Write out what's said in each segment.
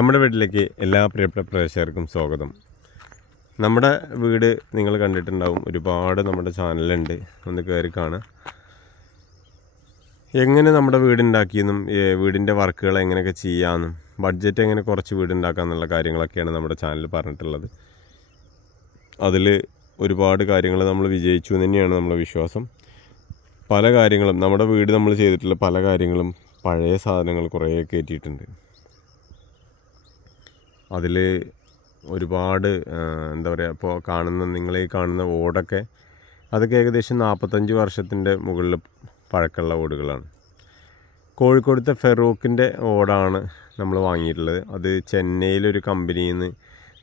നമ്മുടെ വീട്ടിലേക്ക് എല്ലാ പ്രിയപ്പെട്ട പ്രേക്ഷകർക്കും സ്വാഗതം. നമ്മുടെ വീട് നിങ്ങൾ കണ്ടിട്ടുണ്ടാവും ഒരുപാട് നമ്മുടെ ചാനലുണ്ട്. ഒന്ന് കയറി കാണുക എങ്ങനെ നമ്മുടെ വീടുണ്ടാക്കിയെന്നും വീടിന്റെ വർക്കുകൾ എങ്ങനെയൊക്കെ ചെയ്യാമെന്നും ബഡ്ജറ്റ് എങ്ങനെ കുറച്ച് വീടുണ്ടാക്കാമെന്നുള്ള കാര്യങ്ങളൊക്കെയാണ് നമ്മുടെ ചാനൽ പറഞ്ഞിട്ടുള്ളത്. അതിൽ ഒരുപാട് കാര്യങ്ങൾ നമ്മൾ വിജയിച്ചു എന്ന് തന്നെയാണ് നമ്മുടെ വിശ്വാസം. പല കാര്യങ്ങളും നമ്മുടെ വീട് നമ്മൾ ചെയ്തിട്ടുള്ള പല കാര്യങ്ങളും പഴയ സാധനങ്ങൾ കുറേ കയറ്റിയിട്ടുണ്ട്. അതിൽ ഒരുപാട് എന്താ പറയുക ഇപ്പോൾ കാണുന്ന നിങ്ങളീ കാണുന്ന ഓടൊക്കെ അതൊക്കെ ഏകദേശം നാൽപ്പത്തഞ്ച് വർഷത്തിന്റെ മുകളിൽ പഴക്കമുള്ള ഓടുകളാണ്. കോഴിക്കോടത്തെ ഫെറൂഖിന്റെ ഓടാണ് നമ്മൾ വാങ്ങിയിട്ടുള്ളത്. അത് ചെന്നൈയിലൊരു കമ്പനിയിൽ നിന്ന്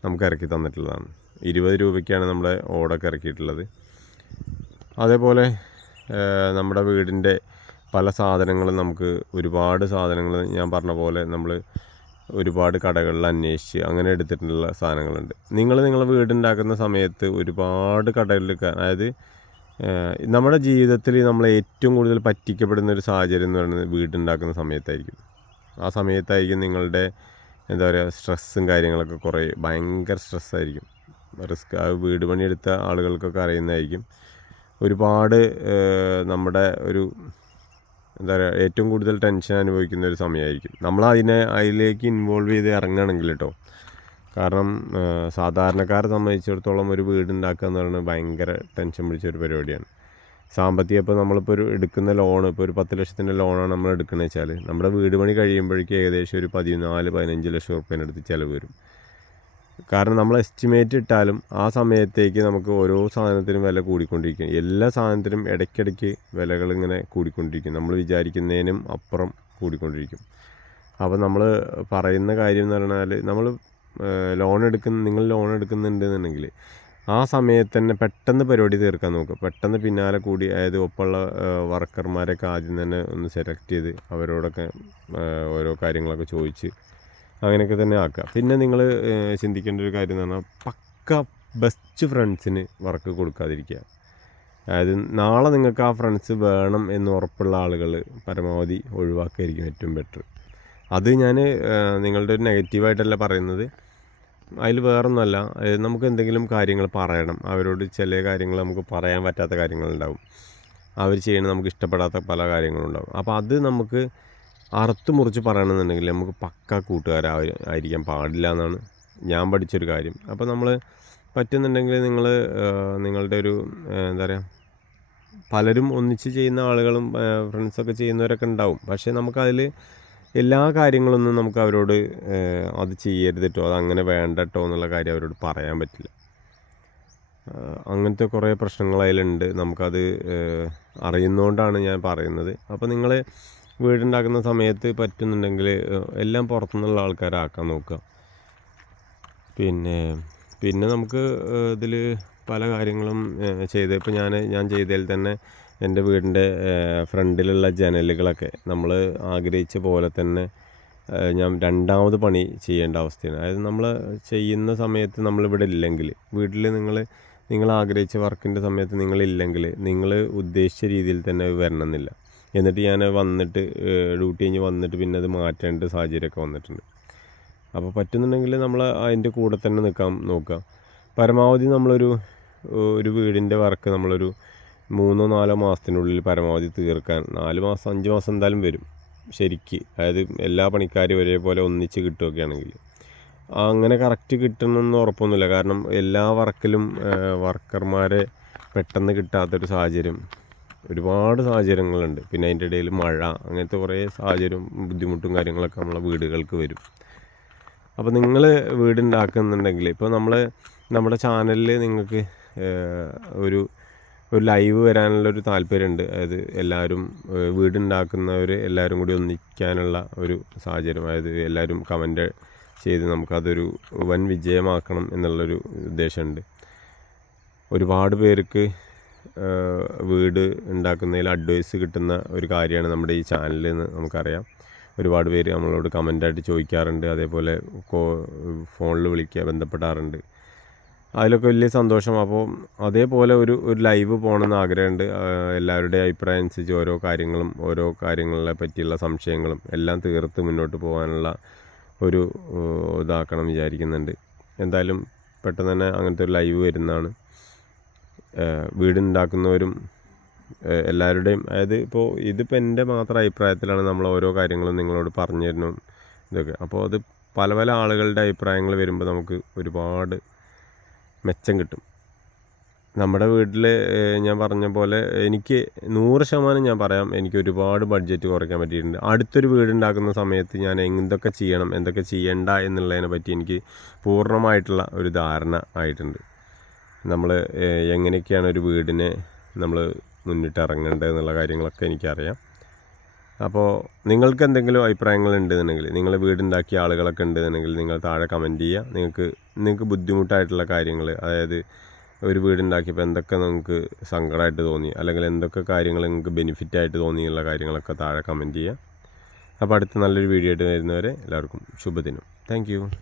നമുക്ക് ഇറക്കി തന്നിട്ടുള്ളതാണ്. ഇരുപത് രൂപയ്ക്കാണ് നമ്മുടെ ഓടൊക്കെ ഇറക്കിയിട്ടുള്ളത്. അതേപോലെ നമ്മുടെ വീടിന്റെ പല സാധനങ്ങളും നമുക്ക് ഒരുപാട് സാധനങ്ങൾ ഞാൻ പറഞ്ഞ പോലെ നമ്മൾ ഒരുപാട് കടകളിൽ അന്വേഷിച്ച് അങ്ങനെ എടുത്തിട്ടുള്ള സാധനങ്ങളുണ്ട്. നിങ്ങൾ നിങ്ങളെ വീടുണ്ടാക്കുന്ന സമയത്ത് ഒരുപാട് കടകളിൽ അതായത് നമ്മുടെ ജീവിതത്തിൽ നമ്മൾ ഏറ്റവും കൂടുതൽ പറ്റിക്കപ്പെടുന്ന ഒരു സാഹചര്യം എന്ന് പറയുന്നത് വീടുണ്ടാക്കുന്ന സമയത്തായിരിക്കും. ആ സമയത്തായിരിക്കും നിങ്ങളുടെ എന്താ പറയുക സ്ട്രെസ്സും കാര്യങ്ങളൊക്കെ കുറേ ഭയങ്കര സ്ട്രെസ്സായിരിക്കും. റിസ്ക് ആ വീട് പണിയെടുത്ത ആളുകൾക്കൊക്കെ അറിയുന്നതായിരിക്കും. ഒരുപാട് നമ്മുടെ ഒരു എന്താ പറയുക ഏറ്റവും കൂടുതൽ ടെൻഷൻ അനുഭവിക്കുന്ന ഒരു സമയമായിരിക്കും. നമ്മൾ അതിനെ അതിലേക്ക് ഇൻവോൾവ് ചെയ്ത് ഇറങ്ങുകയാണെങ്കിൽ കേട്ടോ കാരണം സാധാരണക്കാരെ സംബന്ധിച്ചിടത്തോളം ഒരു വീടുണ്ടാക്കുക എന്ന് പറയുന്നത് ഭയങ്കര ടെൻഷൻ പിടിച്ച ഒരു പരിപാടിയാണ്. സാമ്പത്തികം ഇപ്പോൾ നമ്മളിപ്പോൾ ഒരു എടുക്കുന്ന ലോൺ ഇപ്പോൾ ഒരു പത്ത് ലക്ഷത്തിന്റെ ലോണാണ് നമ്മൾ എടുക്കുന്നത് വെച്ചാൽ നമ്മുടെ വീട് പണി കഴിയുമ്പോഴേക്കും ഏകദേശം ഒരു പതിനാല് പതിനഞ്ച് ലക്ഷം റുപ്യേന്റെ അടുത്ത് ചിലവ് വരും. കാരണം നമ്മൾ എസ്റ്റിമേറ്റ് ഇട്ടാലും ആ സമയത്തേക്ക് നമുക്ക് ഓരോ സാധനത്തിനും വില കൂടിക്കൊണ്ടിരിക്കും. എല്ലാ സാധനത്തിനും ഇടയ്ക്കിടയ്ക്ക് വിലകൾ ഇങ്ങനെ കൂടിക്കൊണ്ടിരിക്കും. നമ്മൾ വിചാരിക്കുന്നതിനും അപ്പുറം കൂടിക്കൊണ്ടിരിക്കും. അപ്പോൾ നമ്മൾ പറയുന്ന കാര്യം എന്ന് പറഞ്ഞാൽ നമ്മൾ ലോൺ എടുക്കുന്ന നിങ്ങൾ ലോൺ എടുക്കുന്നുണ്ടെന്നുണ്ടെങ്കിൽ ആ സമയത്ത് തന്നെ പെട്ടെന്ന് പരിപാടി തീർക്കാൻ നോക്കുക. പെട്ടെന്ന് പിന്നാലെ കൂടി അതായത് ഒപ്പമുള്ള വർക്കർമാരൊക്കെ ആദ്യം തന്നെ ഒന്ന് സെലക്ട് ചെയ്ത് അവരോടൊക്കെ ഓരോ കാര്യങ്ങളൊക്കെ ചോദിച്ച് അങ്ങനെയൊക്കെ തന്നെ ആക്കുക. പിന്നെ നിങ്ങൾ ചിന്തിക്കേണ്ട ഒരു കാര്യം എന്ന് പറഞ്ഞാൽ പക്ക ബെസ്റ്റ് ഫ്രണ്ട്സിന് വർക്ക് കൊടുക്കാതിരിക്കുക. അതായത് നാളെ നിങ്ങൾക്ക് ആ ഫ്രണ്ട്സ് വേണം എന്ന് ഉറപ്പുള്ള ആളുകൾ പരമാവധി ഒഴിവാക്കുകയായിരിക്കും ഏറ്റവും ബെറ്റർ അത് ഞാൻ നിങ്ങളുടെ ഒരു നെഗറ്റീവായിട്ടല്ല പറയുന്നത്. അതിൽ വേറൊന്നുമല്ല. നമുക്ക് എന്തെങ്കിലും കാര്യങ്ങൾ പറയണം. അവരോട് ചില കാര്യങ്ങൾ നമുക്ക് പറയാൻ പറ്റാത്ത കാര്യങ്ങളുണ്ടാവും. അവർ ചെയ്യുന്ന നമുക്ക് ഇഷ്ടപ്പെടാത്ത പല കാര്യങ്ങളുണ്ടാവും. അപ്പോൾ അത് നമുക്ക് അറുത്ത് മുറിച്ച് പറയണമെന്നുണ്ടെങ്കിൽ നമുക്ക് പക്ക കൂട്ടുകാരാ ആയിരിക്കാൻ പാടില്ല എന്നാണ് ഞാൻ പഠിച്ചൊരു കാര്യം. അപ്പോൾ നമ്മൾ പറ്റുന്നുണ്ടെങ്കിൽ നിങ്ങൾ നിങ്ങളുടെ ഒരു എന്താ പറയുക പലരും ഒന്നിച്ച് ചെയ്യുന്ന ആളുകളും ഫ്രണ്ട്സൊക്കെ ചെയ്യുന്നവരൊക്കെ ഉണ്ടാവും. പക്ഷേ നമുക്കതിൽ എല്ലാ കാര്യങ്ങളൊന്നും നമുക്ക് അവരോട് അത് ചെയ്യരുത് കേട്ടോ അത് അങ്ങനെ വേണ്ട കേട്ടോ എന്നുള്ള കാര്യം അവരോട് പറയാൻ പറ്റില്ല. അങ്ങനത്തെ കുറേ പ്രശ്നങ്ങൾ അതിലുണ്ട്. നമുക്കത് അറിയുന്നതുകൊണ്ടാണ് ഞാൻ പറയുന്നത്. അപ്പോൾ നിങ്ങൾ വീടുണ്ടാക്കുന്ന സമയത്ത് പറ്റുന്നുണ്ടെങ്കിൽ എല്ലാം പുറത്തുനിന്നുള്ള ആൾക്കാരാക്കാൻ നോക്കുക. പിന്നെ പിന്നെ നമുക്ക് ഇതിൽ പല കാര്യങ്ങളും ചെയ്ത് ഇപ്പോൾ ഞാൻ ഞാൻ ചെയ്തതിൽ തന്നെ എന്റെ വീടിന്റെ ഫ്രണ്ടിലുള്ള ജനലുകളൊക്കെ നമ്മൾ ആഗ്രഹിച്ച പോലെ തന്നെ ഞാൻ രണ്ടാമത് പണി ചെയ്യേണ്ട അവസ്ഥയാണ്. അതായത് നമ്മൾ ചെയ്യുന്ന സമയത്ത് നമ്മളിവിടെ ഇല്ലെങ്കിൽ വീട്ടിൽ നിങ്ങൾ നിങ്ങൾ ആഗ്രഹിച്ച വർക്കിന്റെ സമയത്ത് നിങ്ങളില്ലെങ്കിൽ നിങ്ങൾ ഉദ്ദേശിച്ച രീതിയിൽ തന്നെ വരണമെന്നില്ല. എന്നിട്ട് ഞാൻ വന്നിട്ട് ഡ്യൂട്ടി കഴിഞ്ഞ് വന്നിട്ട് പിന്നെ അത് മാറ്റേണ്ട സാഹചര്യമൊക്കെ വന്നിട്ടുണ്ട്. അപ്പോൾ പറ്റുന്നുണ്ടെങ്കിൽ നമ്മൾ അതിന്റെ കൂടെ തന്നെ നിൽക്കാൻ നോക്കുക പരമാവധി നമ്മളൊരു ഒരു വീടിന്റെ വർക്ക് നമ്മളൊരു മൂന്നോ നാലോ മാസത്തിനുള്ളിൽ പരമാവധി തീർക്കാൻ നാല് മാസം അഞ്ച് മാസം എന്തായാലും വരും. ശരിക്ക്. അതായത് എല്ലാ പണിക്കാരും ഒരേപോലെ ഒന്നിച്ച് കിട്ടുകയൊക്കെയാണെങ്കിൽ അങ്ങനെ കറക്റ്റ് കിട്ടണമെന്ന് ഉറപ്പൊന്നുമില്ല. കാരണം എല്ലാ വർക്കിലും വർക്കർമാരെ പെട്ടെന്ന് കിട്ടാത്തൊരു സാഹചര്യം. ഒരുപാട് സാഹചര്യങ്ങളുണ്ട്. പിന്നെ അതിന്റെ ഇടയിൽ മഴ അങ്ങനത്തെ കുറേ സാഹചര്യം ബുദ്ധിമുട്ടും കാര്യങ്ങളൊക്കെ നമ്മളെ വീടുകൾക്ക് വരും. അപ്പോൾ നിങ്ങൾ വീടുണ്ടാക്കുന്നുണ്ടെങ്കിൽ ഇപ്പോൾ നമ്മൾ നമ്മുടെ ചാനലിൽ നിങ്ങൾക്ക് ഒരു ഒരു ലൈവ് വരാനുള്ളൊരു താല്പര്യമുണ്ട്. അതായത് എല്ലാവരും വീടുണ്ടാക്കുന്നവർ എല്ലാവരും കൂടി ഒന്നിക്കാനുള്ള ഒരു സാഹചര്യം. അതായത് എല്ലാവരും കമന്റ് ചെയ്ത് നമുക്കതൊരു വൻ വിജയമാക്കണം എന്നുള്ളൊരു ഉദ്ദേശമുണ്ട്. ഒരുപാട് പേർക്ക് വീട് ഉണ്ടാക്കുന്നതിൽ അഡ്വൈസ് കിട്ടുന്ന ഒരു കാര്യമാണ് നമ്മുടെ ഈ ചാനലിൽ നിന്ന് നമുക്കറിയാം. ഒരുപാട് പേര് നമ്മളോട് കമന്റായിട്ട് ചോദിക്കാറുണ്ട്. അതേപോലെ കോ ഫോണിൽ വിളിക്കുക ബന്ധപ്പെടാറുണ്ട്. അതിലൊക്കെ വലിയ സന്തോഷം. അപ്പോൾ അതേപോലെ ഒരു ഒരു ലൈവ് പോകണമെന്ന് ആഗ്രഹമുണ്ട്. എല്ലാവരുടെയും അഭിപ്രായം അനുസരിച്ച് ഓരോ കാര്യങ്ങളും ഓരോ കാര്യങ്ങളെ പറ്റിയുള്ള സംശയങ്ങളും എല്ലാം തീർത്ത് മുന്നോട്ട് പോകാനുള്ള ഒരു ഇതാക്കണം വിചാരിക്കുന്നുണ്ട്. എന്തായാലും പെട്ടെന്ന് തന്നെ അങ്ങനത്തെ ഒരു ലൈവ് വരുന്നതാണ്. വീടുണ്ടാക്കുന്നവരും എല്ലാവരുടെയും അതായത് ഇപ്പോൾ ഇതിപ്പോൾ എന്റെ മാത്രം അഭിപ്രായത്തിലാണ് നമ്മൾ ഓരോ കാര്യങ്ങളും നിങ്ങളോട് പറഞ്ഞു തരുന്നു ഇതൊക്കെ. അപ്പോൾ അത് പല പല ആളുകളുടെ അഭിപ്രായങ്ങൾ വരുമ്പോൾ നമുക്ക് ഒരുപാട് മെച്ചം കിട്ടും. നമ്മുടെ വീട്ടിൽ ഞാൻ പറഞ്ഞ പോലെ എനിക്ക് നൂറ് ശതമാനം ഞാൻ പറയാം എനിക്ക് ഒരുപാട് ബഡ്ജറ്റ് കുറയ്ക്കാൻ പറ്റിയിട്ടുണ്ട്. അടുത്തൊരു വീടുണ്ടാക്കുന്ന സമയത്ത് ഞാൻ എന്തൊക്കെ ചെയ്യണം എന്തൊക്കെ ചെയ്യണ്ട എന്നുള്ളതിനെ പറ്റി എനിക്ക് പൂർണമായിട്ടുള്ള ഒരു ധാരണ ആയിട്ടുണ്ട്. നമ്മൾ എങ്ങനെയൊക്കെയാണ് ഒരു വീടിനെ നമ്മൾ മുന്നിട്ട് ഇറങ്ങേണ്ടത് എന്നുള്ള കാര്യങ്ങളൊക്കെ എനിക്കറിയാം. അപ്പോൾ നിങ്ങൾക്ക് എന്തെങ്കിലും അഭിപ്രായങ്ങൾ ഉണ്ടെന്നുണ്ടെങ്കിൽ നിങ്ങൾ വീടുണ്ടാക്കിയ ആളുകളൊക്കെ ഉണ്ടെന്നുണ്ടെങ്കിൽ നിങ്ങൾ താഴെ കമന്റ് ചെയ്യുക. നിങ്ങൾക്ക് നിങ്ങൾക്ക് ബുദ്ധിമുട്ടായിട്ടുള്ള കാര്യങ്ങൾ അതായത് ഒരു വീടുണ്ടാക്കിയപ്പോൾ എന്തൊക്കെ നിങ്ങൾക്ക് സങ്കടമായിട്ട് തോന്നി അല്ലെങ്കിൽ എന്തൊക്കെ കാര്യങ്ങൾ നിങ്ങൾക്ക് ബെനിഫിറ്റ് ആയിട്ട് തോന്നിയുള്ള കാര്യങ്ങളൊക്കെ താഴെ കമന്റ് ചെയ്യുക. അപ്പോൾ അടുത്ത നല്ലൊരു വീഡിയോ ആയിട്ട് വരുന്നവരെ എല്ലാവർക്കും ശുഭദിനം. താങ്ക്